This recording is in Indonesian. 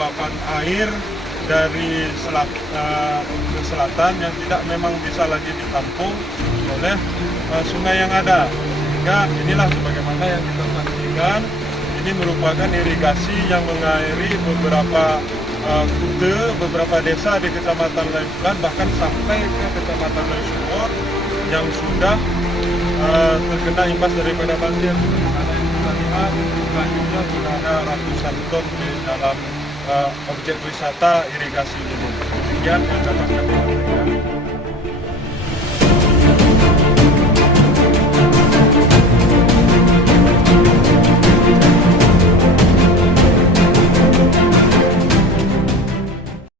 luapan air dari ke selatan yang tidak memang bisa lagi ditampung oleh sungai yang ada. Sehingga inilah sebagaimana yang kita saksikan, ini merupakan irigasi yang mengairi beberapa kute, beberapa desa di Kecamatan Layusulan, bahkan sampai ke Kecamatan Layusumur yang sudah terkena imbas daripada banjir. Karena yang kita lihat, selanjutnya sudah ada ratusan ton di dalam objek wisata irigasi ini. Demikian yang dapat kami sampaikan.